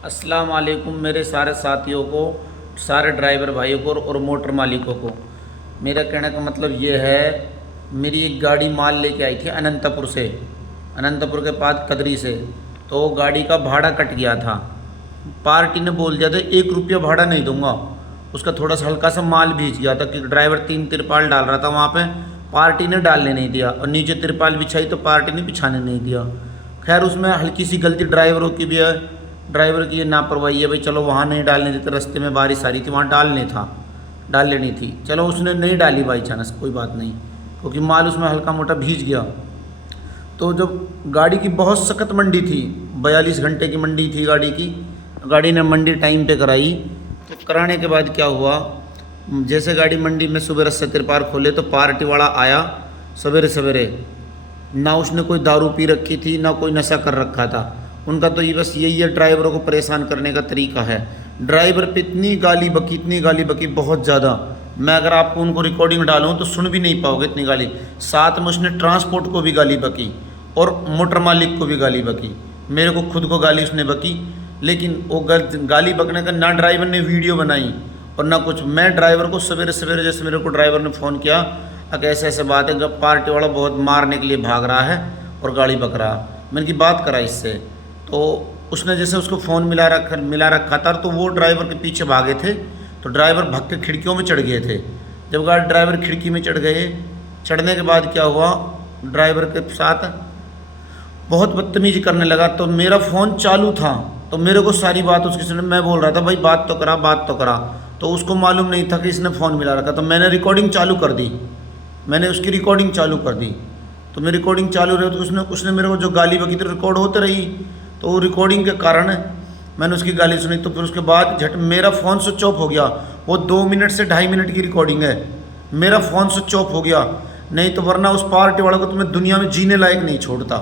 अस्सलाम वालेकुम मेरे सारे साथियों को, सारे ड्राइवर भाइयों को और मोटर मालिकों को। मेरा कहने का मतलब ये है, मेरी एक गाड़ी माल लेके आई थी अनंतपुर से, अनंतपुर के पास कदरी से। तो गाड़ी का भाड़ा कट गया था। पार्टी ने बोल दिया था 1 रुपया भाड़ा नहीं दूंगा। उसका थोड़ा सा हल्का सा माल भीज गया था कि ड्राइवर 3 तिरपाल डाल रहा था वहाँ पे, पार्टी ने डालने नहीं दिया, और नीचे तिरपाल बिछाई तो पार्टी ने बिछाने नहीं दिया। खैर उसमें हल्की सी गलती ड्राइवरों की भी है, ड्राइवर की ये लापरवाही है भाई। चलो वहाँ नहीं डालने देते, रास्ते में बारिश आ रही थी, वहाँ डाल लेनी थी। चलो उसने नहीं डाली बाई चांस, कोई बात नहीं, क्योंकि माल उसमें हल्का मोटा भीज गया। तो जब गाड़ी की बहुत सख्त मंडी थी, 42 घंटे की मंडी थी गाड़ी की, गाड़ी ने मंडी टाइम पे कराई। तो कराने के बाद क्या हुआ, जैसे गाड़ी मंडी में सुबह रस्ते तिरपाल खोले तो पार्टी वाला आया सवेरे सवेरे। ना उसने कोई दारू पी रखी थी, ना कोई नशा कर रखा था। उनका तो ये बस यही है, ड्राइवरों को परेशान करने का तरीका है। ड्राइवर पे इतनी गाली बकी बहुत ज़्यादा। मैं अगर आपको उनको रिकॉर्डिंग डालूं तो सुन भी नहीं पाओगे इतनी गाली। साथ में उसने ट्रांसपोर्ट को भी गाली बकी और मोटर मालिक को भी गाली बकी। मेरे को खुद को गाली उसने बकी, लेकिन वो गाली बकने का ना ड्राइवर ने वीडियो बनाई और ना कुछ। मैं ड्राइवर को सवेरे सवेरे, जैसे मेरे को ड्राइवर ने फ़ोन किया, अगर ऐसे ऐसे बात है, पार्टी वाला बहुत मारने के लिए भाग रहा है और गाड़ी बक रहा। मैंने की बात करा इससे, तो उसने जैसे उसको फ़ोन मिला रखा था, तो वो ड्राइवर के पीछे भागे थे। तो ड्राइवर भाग के खिड़कियों में चढ़ गए थे। जब गाड़ी ड्राइवर खिड़की में चढ़ गए, चढ़ने के बाद क्या हुआ, ड्राइवर के साथ बहुत बदतमीजी करने लगा। तो मेरा फ़ोन चालू था, तो मेरे को सारी बात उसकी सुन। मैं बोल रहा था भाई बात तो करा। तो उसको मालूम नहीं था कि इसने फ़ोन मिला रखा। तो मैंने रिकॉर्डिंग चालू कर दी, मैंने उसकी रिकॉर्डिंग चालू कर दी। तो मेरी रिकॉर्डिंग चालू रही, तो उसने मेरे को जो गाली बकी थी रिकॉर्ड होते रही। तो वो रिकॉर्डिंग के कारण मैंने उसकी गाली सुनी। तो फिर उसके बाद झट मेरा फ़ोन स्विच ऑफ हो गया। वो 2 मिनट से 2.5 मिनट की रिकॉर्डिंग है, मेरा फ़ोन स्विच ऑफ हो गया। नहीं तो वरना उस पार्टी वाले को तो मैं दुनिया में जीने लायक नहीं छोड़ता।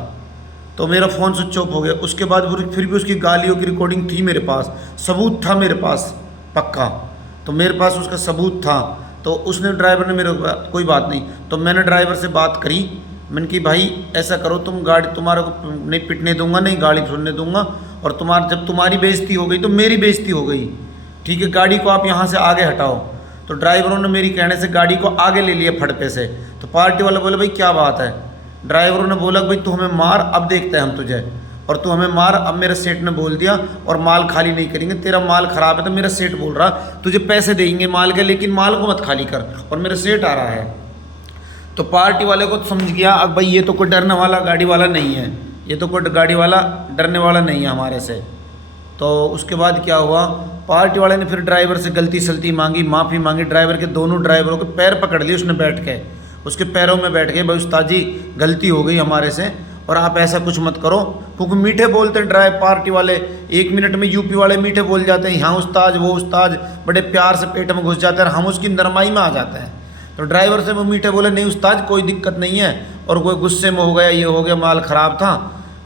तो मेरा फ़ोन स्विच ऑफ हो गया। उसके बाद फिर भी उसकी गालियों की रिकॉर्डिंग थी मेरे पास, सबूत था मेरे पास पक्का। तो मेरे पास उसका सबूत था। तो उसने ड्राइवर ने मेरे कोई बात नहीं, तो मैंने ड्राइवर से बात करी। मैंने कि भाई ऐसा करो, तुम गाड़ी तुम्हारे को नहीं पिटने दूंगा, नहीं गाड़ी छोड़ने दूंगा, और जब तुम्हारी बेइज्जती हो गई तो मेरी बेइज्जती हो गई, ठीक है, गाड़ी को आप यहाँ से आगे हटाओ। तो ड्राइवरों ने मेरी कहने से गाड़ी को आगे ले लिया फड़पे से। तो पार्टी वाले बोले भाई क्या बात है। ड्राइवरों ने बोला भाई तू हमें मार, अब देखते हैं हम तुझे, और तू हमें मार। अब मेरे सेठ ने बोल दिया और माल खाली नहीं करेंगे, तेरा माल ख़राब है। तो मेरा सेठ बोल रहा तुझे पैसे देंगे माल के, लेकिन माल को मत खाली कर, और मेरा सेठ आ रहा है। तो पार्टी वाले को तो समझ गया अब भाई ये तो कोई डरने वाला गाड़ी वाला नहीं है, ये तो कोई गाड़ी वाला डरने वाला नहीं है हमारे से। तो उसके बाद क्या हुआ, पार्टी वाले ने फिर ड्राइवर से गलती सलती मांगी, माफ़ी मांगी। ड्राइवर के दोनों ड्राइवरों के पैर पकड़ लिए उसने, बैठ के उसके पैरों में बैठ के, भाई उस्ताद जी गलती हो गई हमारे से, और आप ऐसा कुछ मत करो। क्योंकि मीठे बोलते हैं ड्राइव पार्टी वाले, 1 मिनट में यूपी वाले मीठे बोल जाते हैं, यहाँ उस्ताद वो उस्ताद, बड़े प्यार से पेट में घुस जाते हैं, हम उसकी नरमाई में आ जाते हैं। तो ड्राइवर से वो मीठे बोले नहीं उस्ताद कोई दिक्कत नहीं है, और कोई गुस्से में हो गया, ये हो गया, माल ख़राब था।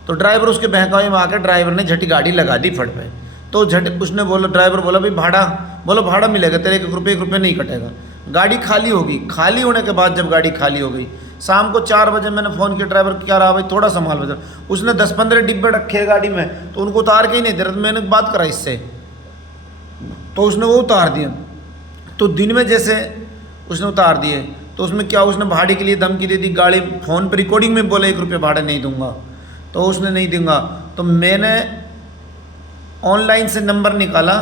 तो ड्राइवर उसके बहकावे में आकर ड्राइवर ने झटी गाड़ी लगा दी फट पे। तो झट उसने बोला, ड्राइवर बोला भाई भाड़ा, बोलो भाड़ा मिलेगा तेरे, 1 रुपये नहीं कटेगा। गाड़ी खाली होगी। खाली होने के बाद जब गाड़ी खाली हो गई, शाम को 4 बजे मैंने फ़ोन किया, ड्राइवर क्या रहा भाई थोड़ा सा माल बचा। उसने 10-15 डिब्बे रखे गाड़ी में, तो उनको उतार के ही नहीं दे रहा। तो मैंने बात करा इससे, तो उसने वो उतार दिया। तो दिन में जैसे उसने उतार दिए, तो उसमें क्या, उसने भाड़े के लिए धमकी दे दी। गाड़ी फ़ोन पर रिकॉर्डिंग में बोला 1 रुपये भाड़ा नहीं दूंगा, तो उसने नहीं दूंगा। तो मैंने ऑनलाइन से नंबर निकाला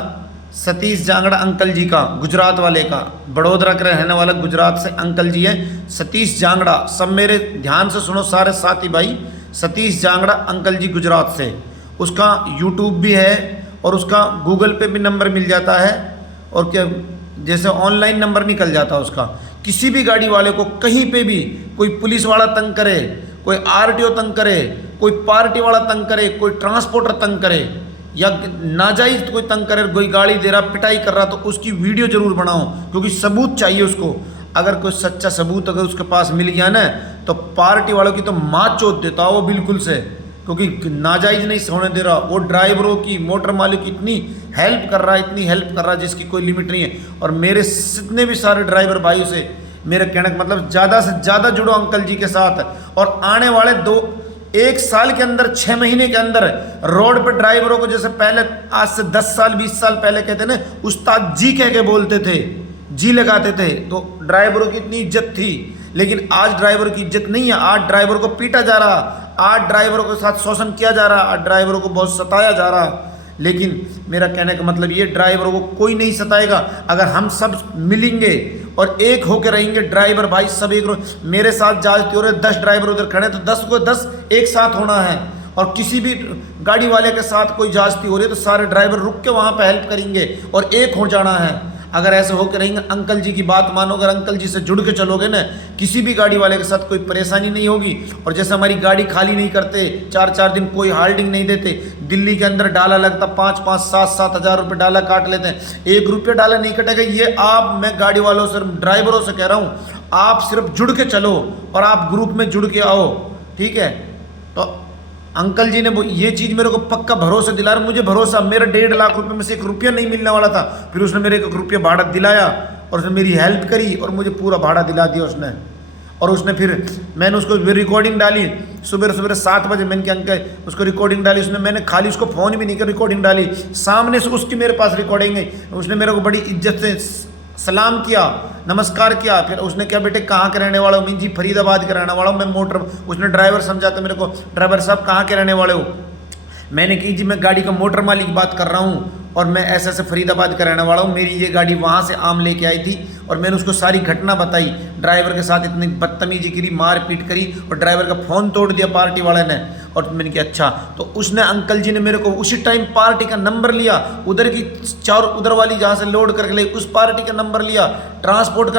सतीश जांगड़ा अंकल जी का, गुजरात वाले का, बड़ोदरा के रहने वाला गुजरात से अंकल जी हैं, सतीश जांगड़ा। सब मेरे ध्यान से सुनो सारे साथी भाई, सतीश जांगड़ा अंकल जी गुजरात से। उसका यूट्यूब भी है और उसका गूगल पे भी नंबर मिल जाता है, और क्या जैसे ऑनलाइन नंबर निकल जाता है उसका। किसी भी गाड़ी वाले को कहीं पे भी कोई पुलिस वाला तंग करे, कोई आरटीओ तंग करे, कोई पार्टी वाला तंग करे, कोई ट्रांसपोर्टर तंग करे, या नाजायज़ कोई तंग करे, कोई गाड़ी दे रहा, पिटाई कर रहा, तो उसकी वीडियो ज़रूर बनाओ, क्योंकि सबूत चाहिए उसको। अगर कोई सच्चा सबूत अगर उसके पास मिल गया ना, तो पार्टी वालों की तो माँ चोट देता वो बिल्कुल से, क्योंकि नाजायज़ नहीं होने दे रहा। वो ड्राइवरों की, मोटर मालिक की इतनी हेल्प कर रहा है, इतनी हेल्प कर रहा है जिसकी कोई लिमिट नहीं है। और मेरे जितने भी सारे ड्राइवर भाइयों से मेरे कहने का मतलब ज़्यादा से ज़्यादा जुड़ो अंकल जी के साथ। और आने वाले 1 साल के अंदर 6 महीने के अंदर रोड पर ड्राइवरों को, जैसे पहले आज से 10 साल 20 साल पहले कहते ना उस्ताद जी कह के बोलते थे, जी लगाते थे, तो ड्राइवरों की इतनी इज्जत थी। लेकिन आज ड्राइवरों की इज्जत नहीं है। आज ड्राइवरों को पीटा जा रहा, आज ड्राइवरों के साथ शोषण किया जा रहा, आज ड्राइवरों को बहुत सताया जा रहा। लेकिन मेरा कहने का मतलब ये, ड्राइवरों को कोई नहीं सताएगा अगर हम सब मिलेंगे और एक होकर रहेंगे। ड्राइवर भाई सब एक, मेरे साथ जाती हो रहे 10 ड्राइवर उधर खड़े तो 10 को 10 एक साथ होना है। और किसी भी गाड़ी वाले के साथ कोई जास्ती हो रही है तो सारे ड्राइवर रुक के वहाँ पे हेल्प करेंगे और एक हो जाना है। अगर ऐसे होकर रहेंगे, अंकल जी की बात मानो, अगर अंकल जी से जुड़ के चलोगे ना, किसी भी गाड़ी वाले के साथ कोई परेशानी नहीं होगी। और जैसे हमारी गाड़ी खाली नहीं करते, 4-4 दिन कोई हाल्टिंग नहीं देते, दिल्ली के अंदर डाला लगता 5-5, 7-7 हज़ार रुपये डाला काट लेते हैं, 1 रुपये डाला नहीं कटेगा। ये आप, मैं गाड़ी वालों से, ड्राइवरों से कह रहा हूँ, आप सिर्फ जुड़ के चलो और आप ग्रुप में जुड़ के आओ, ठीक है। तो अंकल जी ने ये चीज़ मेरे को पक्का भरोसा दिला रहा, मुझे भरोसा, मेरा 1.5 लाख रुपए में से 1 रुपया नहीं मिलने वाला था, फिर उसने मेरे 1 रुपया भाड़ा दिलाया और उसने मेरी हेल्प करी और मुझे पूरा भाड़ा दिला दिया उसने। और उसने फिर मैंने उसको रिकॉर्डिंग डाली, सुबह 7 बजे मैंने क्या अंकल उसको रिकॉर्डिंग डाली, उसने, मैंने खाली उसको फ़ोन भी नहीं किया, रिकॉर्डिंग डाली सामने से उसकी, मेरे पास रिकॉर्डिंग है। उसने मेरे को बड़ी इज्जत से सलाम किया, नमस्कार किया। फिर उसने क्या, बेटे कहाँ के रहने वाले हो? मैं जी फरीदाबाद के रहने वाला हूँ, मैं मोटर, उसने ड्राइवर समझाता मेरे को, ड्राइवर साहब कहाँ के रहने वाले हो? मैंने की जी मैं गाड़ी का मोटर मालिक बात कर रहा हूँ और मैं ऐसे फरीदाबाद का रहने वाला हूँ, मेरी ये गाड़ी वहाँ से आम लेके आई थी। और मैंने उसको सारी घटना बताई, ड्राइवर के साथ इतनी बदतमीजी करी, मारपीट करी और ड्राइवर का फ़ोन तोड़ दिया पार्टी वाले ने। और मैंने कहा अच्छा, तो उसने, अंकल जी ने मेरे को उसी टाइम पार्टी का नंबर लिया, उधर की उधर वाली जहाँ से लोड करके ले उस पार्टी का नंबर लिया, ट्रांसपोर्ट का